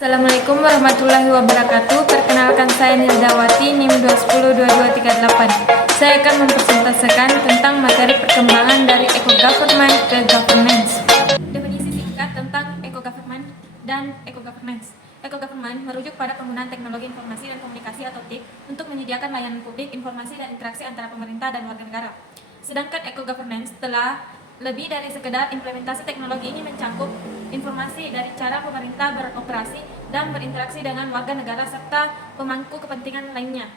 Assalamualaikum warahmatullahi wabarakatuh. Perkenalkan, saya Nildawati, NIM 2102238. Saya akan mempresentasikan tentang materi perkembangan dari eco-government ke governance. Definisi singkat tentang eco-government dan eco-governance. Eco-government merujuk pada penggunaan teknologi informasi dan komunikasi atau TIK untuk menyediakan layanan publik, informasi, dan interaksi antara pemerintah dan warga negara. Sedangkan eco-governance telah lebih dari sekedar implementasi teknologi. Ini mencakup informasi dari cara pemerintah beroperasi dan berinteraksi dengan warga negara serta pemangku kepentingan lainnya.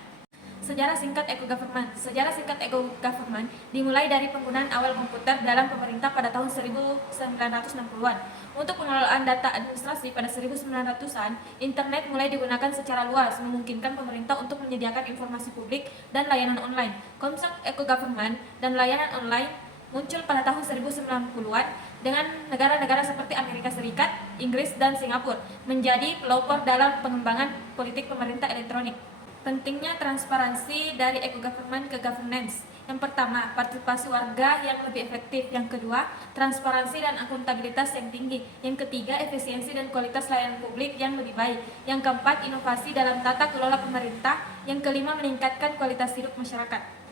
Sejarah singkat eco-government. Sejarah singkat eco-government dimulai dari penggunaan awal komputer dalam pemerintah pada tahun 1960-an. Untuk pengelolaan data administrasi pada 1900-an, internet mulai digunakan secara luas, memungkinkan pemerintah untuk menyediakan informasi publik dan layanan online. Konsep eco-government dan layanan online muncul pada tahun 1990-an dengan negara-negara seperti Amerika Serikat, Inggris, dan Singapura menjadi pelopor dalam pengembangan politik pemerintah elektronik. Pentingnya transparansi dari eco-government ke governance. Yang pertama, partisipasi warga yang lebih efektif. Yang kedua, transparansi dan akuntabilitas yang tinggi. Yang ketiga, efisiensi dan kualitas layanan publik yang lebih baik. Yang keempat, inovasi dalam tata kelola pemerintah. Yang kelima, meningkatkan kualitas hidup masyarakat.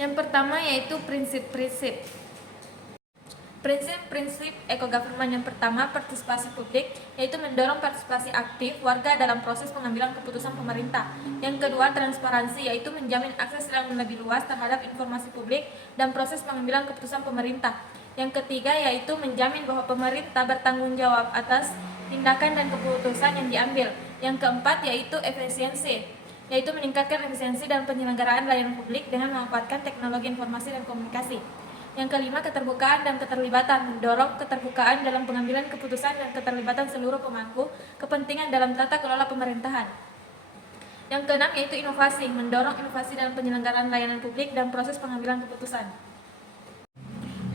Yang pertama yaitu prinsip-prinsip. Prinsip-prinsip eco-government yang pertama, partisipasi publik, yaitu mendorong partisipasi aktif warga dalam proses pengambilan keputusan pemerintah. Yang kedua, transparansi, yaitu menjamin akses yang lebih luas terhadap informasi publik dan proses pengambilan keputusan pemerintah. Yang ketiga, yaitu menjamin bahwa pemerintah bertanggung jawab atas tindakan dan keputusan yang diambil. Yang keempat, yaitu efisiensi, yaitu meningkatkan efisiensi dan penyelenggaraan layanan publik dengan memanfaatkan teknologi informasi dan komunikasi. Yang kelima, keterbukaan dan keterlibatan, mendorong keterbukaan dalam pengambilan keputusan dan keterlibatan seluruh pemangku kepentingan dalam tata kelola pemerintahan. Yang keenam, yaitu inovasi, mendorong inovasi dalam penyelenggaraan layanan publik dan proses pengambilan keputusan.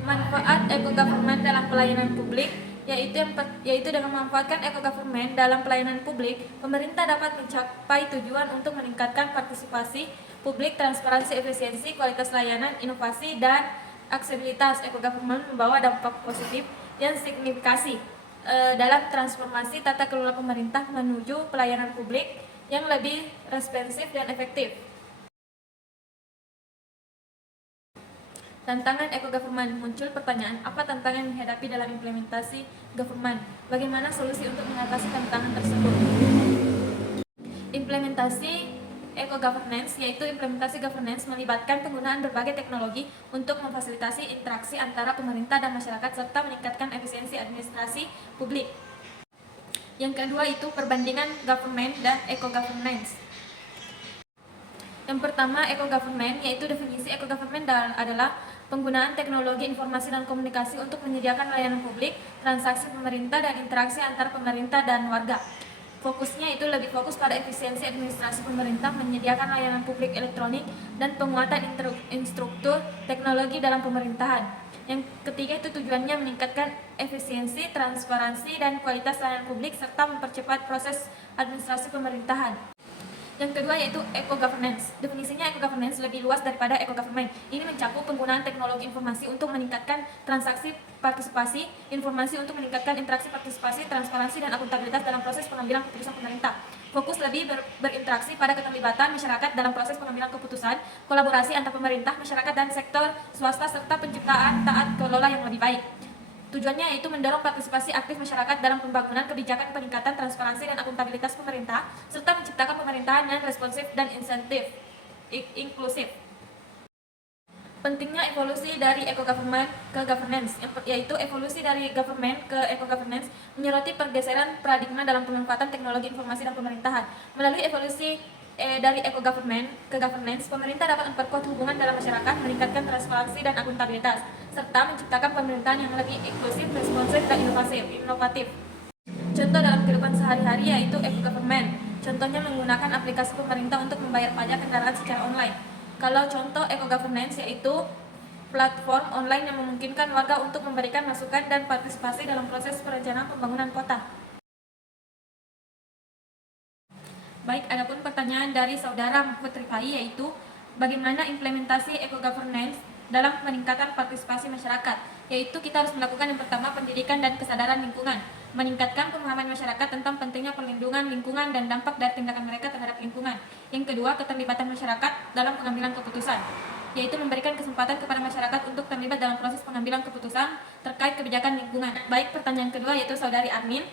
Manfaat eco-government dalam pelayanan publik yaitu dengan memanfaatkan eco-government dalam pelayanan publik, pemerintah dapat mencapai tujuan untuk meningkatkan partisipasi publik, transparansi, efisiensi, kualitas layanan, inovasi, dan aksesibilitas. Eco-government membawa dampak positif yang signifikan dalam transformasi tata kelola pemerintah menuju pelayanan publik yang lebih responsif dan efektif. Tantangan eco-government. Muncul pertanyaan, apa tantangan yang dihadapi dalam implementasi government? Bagaimana solusi untuk mengatasi tantangan tersebut? Implementasi eco-governance, yaitu implementasi governance melibatkan penggunaan berbagai teknologi untuk memfasilitasi interaksi antara pemerintah dan masyarakat serta meningkatkan efisiensi administrasi publik. Yang kedua itu perbandingan government dan eco-governance. Yang pertama, eco-government, yaitu definisi eco-government adalah penggunaan teknologi informasi dan komunikasi untuk menyediakan layanan publik, transaksi pemerintah, dan interaksi antar pemerintah dan warga. Fokusnya itu lebih fokus pada efisiensi administrasi pemerintah, menyediakan layanan publik elektronik, dan penguatan infrastruktur teknologi dalam pemerintahan. Yang ketiga itu tujuannya meningkatkan efisiensi, transparansi, dan kualitas layanan publik, serta mempercepat proses administrasi pemerintahan. Yang kedua yaitu eco-governance. Definisinya eco-governance lebih luas daripada eco-government. Ini mencakup penggunaan teknologi informasi untuk meningkatkan transaksi partisipasi, informasi untuk meningkatkan interaksi partisipasi, transparansi, dan akuntabilitas dalam proses pengambilan keputusan pemerintah. Fokus lebih berinteraksi pada keterlibatan masyarakat dalam proses pengambilan keputusan, kolaborasi antar pemerintah, masyarakat, dan sektor swasta, serta penciptaan taat kelola yang lebih baik. Tujuannya yaitu mendorong partisipasi aktif masyarakat dalam pembangunan kebijakan, peningkatan transparansi dan akuntabilitas pemerintah, serta menciptakan pemerintahan yang responsif dan insentif inklusif. Pentingnya evolusi dari eco-government ke governance, yaitu evolusi dari government ke eco-governance menyoroti pergeseran paradigma dalam pemanfaatan teknologi informasi dan pemerintahan. Melalui evolusi dari eco-government ke governance, pemerintah dapat memperkuat hubungan dalam masyarakat, meningkatkan transparansi dan akuntabilitas, serta menciptakan pemerintahan yang lebih inklusif, responsif, dan inovatif. Contoh dalam kehidupan sehari-hari yaitu eco-government. Contohnya menggunakan aplikasi pemerintah untuk membayar pajak kendaraan secara online. Kalau contoh eco-governance yaitu platform online yang memungkinkan warga untuk memberikan masukan dan partisipasi dalam proses perencanaan pembangunan kota. Baik, adapun pertanyaan dari saudara Mahfud Rifai yaitu bagaimana implementasi eco-governance dalam peningkatan partisipasi masyarakat, yaitu kita harus melakukan yang pertama pendidikan dan kesadaran lingkungan. meningkatkan pemahaman masyarakat tentang pentingnya perlindungan lingkungan dan dampak dari tindakan mereka terhadap lingkungan. Yang kedua, keterlibatan masyarakat dalam pengambilan keputusan, yaitu memberikan kesempatan kepada masyarakat untuk terlibat dalam proses pengambilan keputusan terkait kebijakan lingkungan. Baik, pertanyaan kedua yaitu saudari Armin,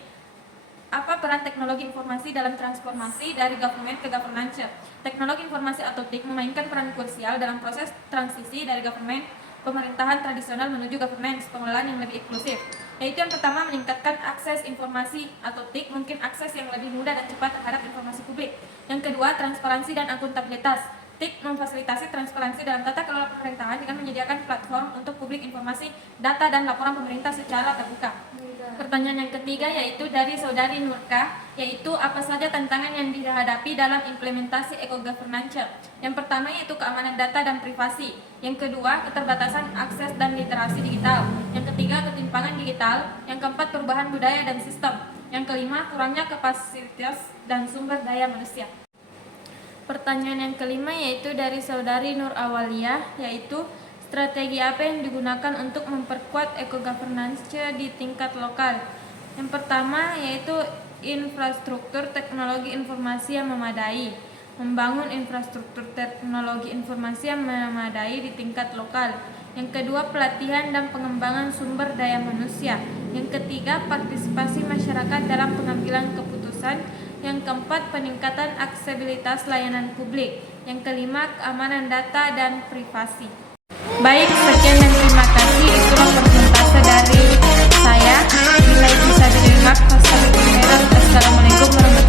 apa peran teknologi informasi dalam transformasi dari government ke governance? Teknologi informasi atau TIK memainkan peran krusial dalam proses transisi dari government pemerintahan tradisional menuju governance, pengelolaan yang lebih inklusif. Yaitu yang pertama, meningkatkan akses informasi atau TIK, mungkin akses yang lebih mudah dan cepat terhadap informasi publik. Yang kedua, transparansi dan akuntabilitas. TIK memfasilitasi transparansi dalam tata kelola pemerintahan dengan menyediakan platform untuk publik informasi, data, dan laporan pemerintah secara terbuka. Pertanyaan yang ketiga yaitu dari saudari Nurka, yaitu apa saja tantangan yang dihadapi dalam implementasi eco-governance. Yang pertama yaitu keamanan data dan privasi. Yang kedua, keterbatasan akses dan literasi digital. Yang ketiga, ketimpangan digital. Yang keempat, perubahan budaya dan sistem. Yang kelima, kurangnya kapasitas dan sumber daya manusia. Pertanyaan yang kelima yaitu dari saudari Nur Awalia, yaitu strategi apa yang digunakan untuk memperkuat eco-governance di tingkat lokal? Yang pertama yaitu infrastruktur teknologi informasi yang memadai. Membangun infrastruktur teknologi informasi yang memadai di tingkat lokal. Yang kedua, pelatihan dan pengembangan sumber daya manusia. Yang ketiga, partisipasi masyarakat dalam pengambilan keputusan. Yang keempat, peningkatan aksesibilitas layanan publik. Yang kelima, keamanan data dan privasi. Baik, sekian dan terima kasih. Itulah persentase dari saya. Bila bisa dilihat, Assalamualaikum warahmatullahi wabarakatuh.